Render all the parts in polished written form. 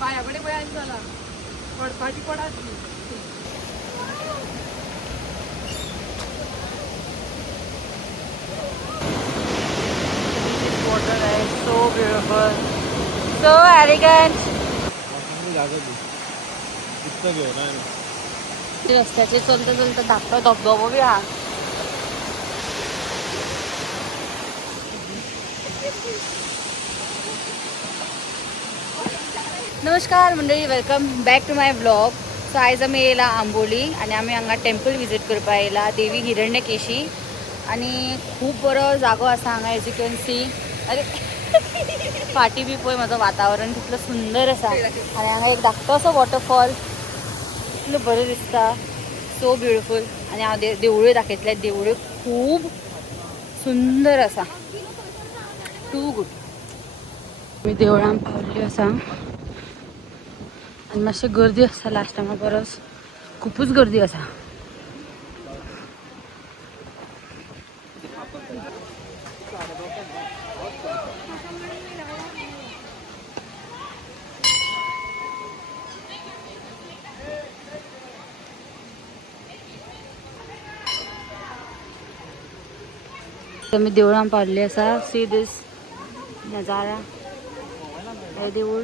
पायाकडे पळायला झाला पडपाची पडा water is so beautiful, so elegant. रस्त्याचे चलता चलता धाकटो धबधबो बी हा. नमस्कार मंडळी, welcome back to my blog. So आयज आमी येयला आंबोली आणि आमी हांगा टेम्पल विजीट करपाक येयला देवी हिरण्यकेशी. आणि खूप बरो जागो आसा हांगा. As you can see. अरे फाटी बी पळय माझं वातावरण कितलं सुंदर आसा. आणि हांगा एक धाकटोसो वॉटरफॉल कितलो बरो दिसता. So beautiful. आणि हांव देवळ्यो दाखयतले. देवळ्यो खूब सुंदर आसा. To good. मी देवळान पावल्ली आसा आणि मातशी गर्दी आसा लास्ट टायमा परस. खूपच गर्दी आसा. मी देवळान पावल्ली आसा. सी दिस नजारा. हे देऊळ.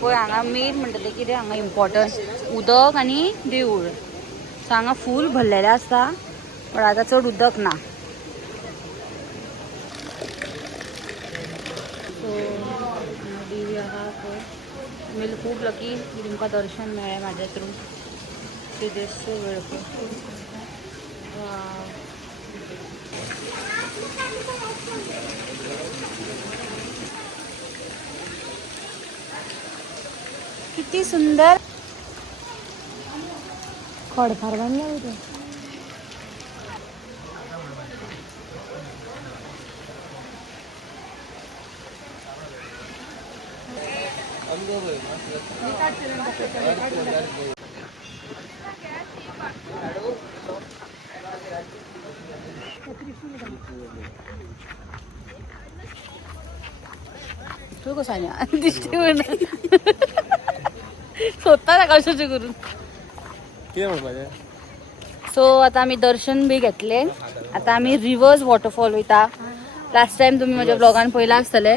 पळय हांगा मेन म्हणटा तें कितें हांगा इम्पॉर्टंट उदक आनी देवूळ. सो हांगा फूल भरलेलें आसता पण आतां चड उदक ना. सो देवी आहा पळय. आमी खूब लकी की तुमकां दर्शन मेळ्ळें म्हाजे through. So this so beautiful. किती सुंदर. खोडफार बांधला होते. तू कसं आहे दिसते म्हणून स्वतः कशाचे करून. सो आता आम्ही दर्शन बी घेतले. आता आम्ही रिवर्स वॉटरफॉल वयता. लास्ट टाइम तुम्ही माझ्या ब्लॉगान पळयला आसतले.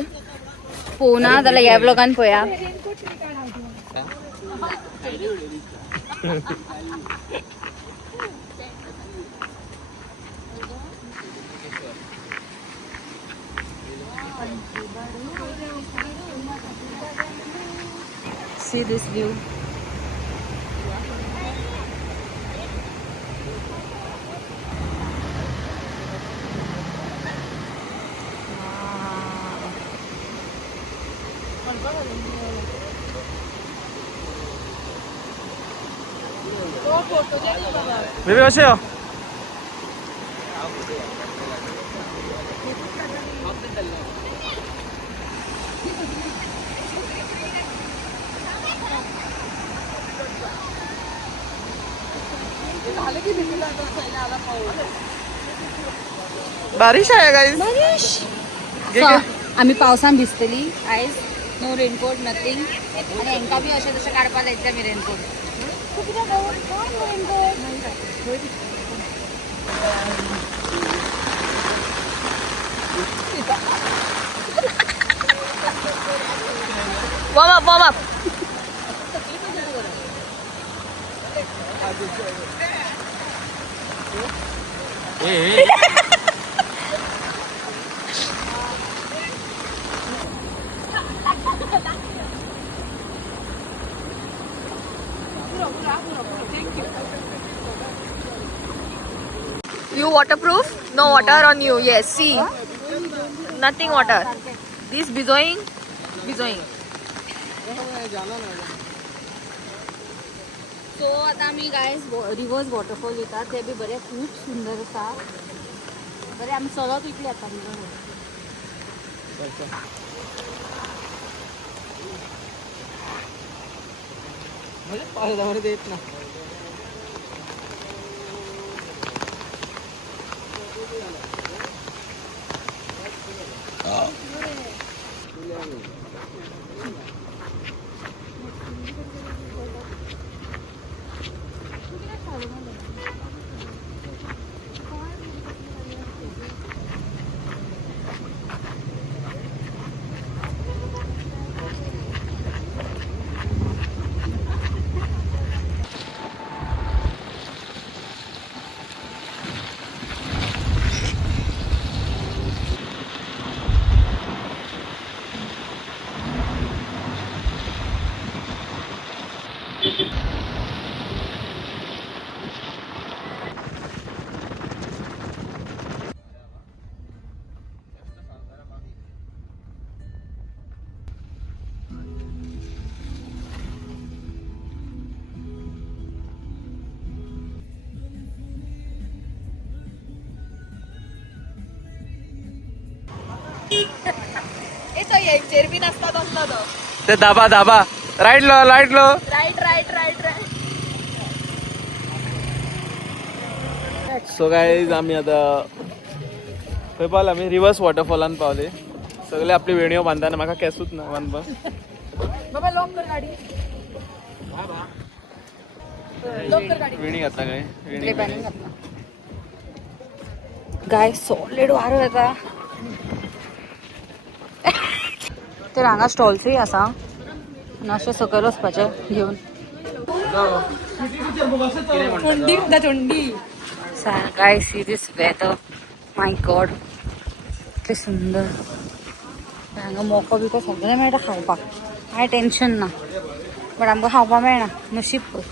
पोवना जाल्यार ह्या ब्लॉगान पळया. See this view. बेबी कसे हो? बारिश आहे गाईज. बारिश. आम्ही पावसान भिजतली आयज. No raincoat nothing. आणि हेंका बी अशें तशें काडपाक लायता आमी raincoat. warm up. You waterproof? No water on you. Yes, see. Nothing water. This bizoing. So आता आम्ही गायज रिवर्स वॉटरफॉल येतात. ते बी बरे खूप सुंदर आसा. बरे आम्ही चलत वयतली आता. देत ना. चेरबी नसतात असला तो. ते दाबा राईट लो राईट. सो गाईज आम्ही आता खंय पावला आम्ही रिवर्स वॉटरफॉलान पावले. सगळे आपली वेणयो बांधताना म्हाका केसूच ना बांधपा. बाबा लॉक कर गाडी. वेणी घातला काय वेणी गाय सॉलिड वारो येता. तर हांगा स्टॉल्सय आसा. नाश्ता सकयल वचपाचे घेवन. थंडी. Guys see this weather. My god कितले सुंदर. हांगा मोको बिको सगळें मेळटा खावपाक. कांय टेन्शन ना. बट आमकां खावपाक मेळना. नशीब पळय.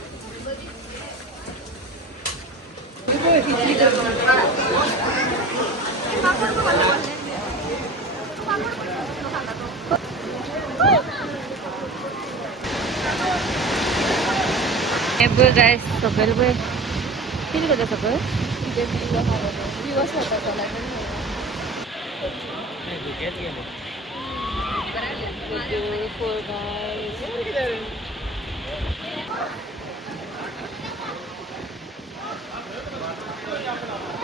गाय सकयल पळय कितें करता सकयल.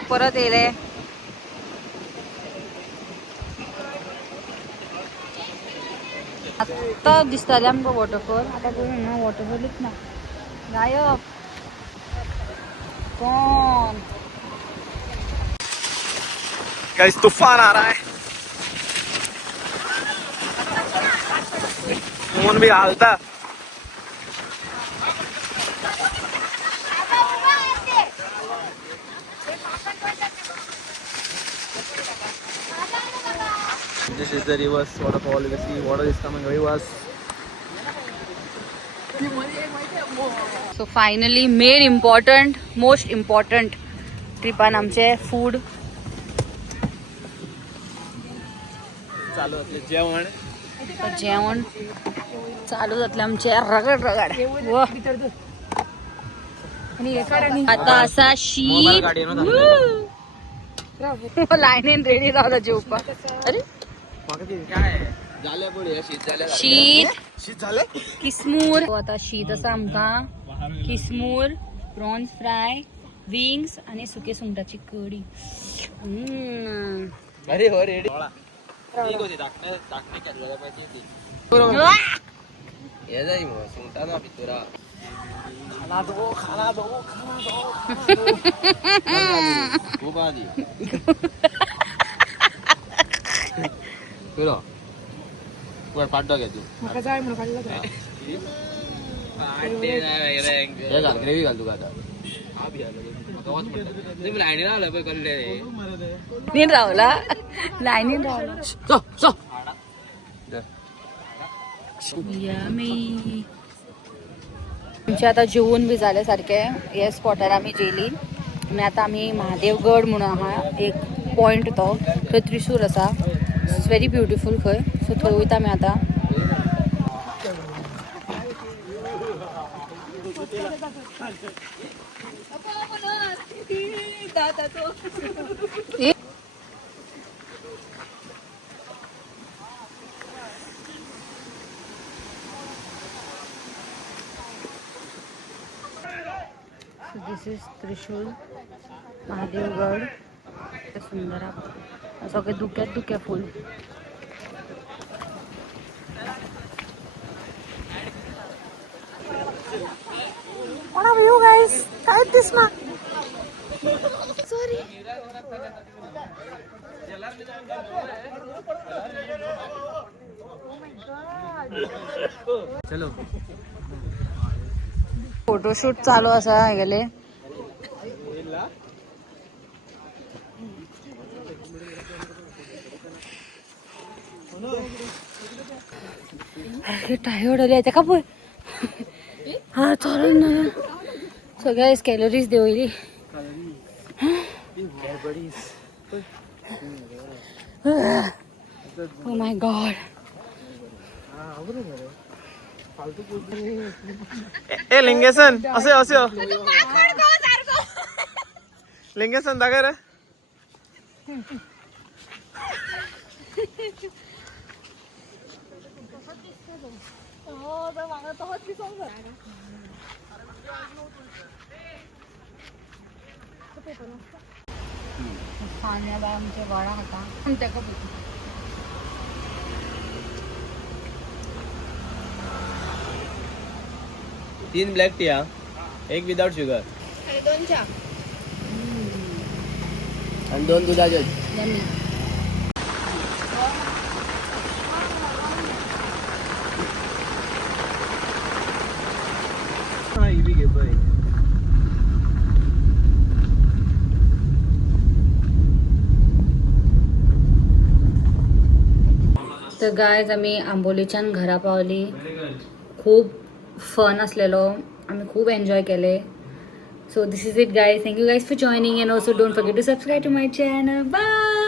परत येयले. आत्ता दिसताले आमकां वॉटरफॉल. आतां पळय ना वॉटरफॉलूच ना. गायब. कौन गाइस तूफान आ रहा है. फोन भी हालता. This is the reverse waterfall. You can see water is coming reverse. So finally most important ट्रिपान आमचे फूड चालू आपले जेवण. जेवण चालू जातले आमचे रगड. आता असा शीत लाईनीन रेडी रावला जेवपा. अरे शीत किसमूर. आता शीत आसा आमकां. किसमूर, प्रॉन्स फ्राय, विंग्स आणि सुके सुंगटाची कडी. अरे हो रेडी. खाना दो. खूप आधी पाठ घ्या तू. ग्रेव्ही घाल तू आता. नीन रावला लाईनीन रावला. आमचे आता जेवून बी जाले सारखे. हे स्पॉटार आमी जेली. आणि आता आमी महादेवगड म्हणून आहा एक पॉइंट तो. थंय त्रिशूर आसा. इट्स व्हेरी ब्युटिफूल खंय. सो थंय वयता आमी आता. दिस इज त्रिशूल महादेवगड सुंदर सगळे धुक्यात full What are you guys? Type this man. Sorry. चलो फोटोशूट चालू असा गेले टायर्ड आले का पण हा चालेल ना सगळ्या कॅलरीज देवली ओ माय गॉड ए लिंगेसन असे असे लिंगेसन दाखव रे आमच्या वाडा होता 3 ब्लॅक टी हा 1 विदाउट शुगर 2 चहा आणि 2 दुधाचे तर गायज आम्ही आंबोलीच्यान घरा पावली खूप फन असलेलो आम्ही खूप एन्जॉय केले so this is it guys thank you guys for joining and also don't forget to subscribe to my channel bye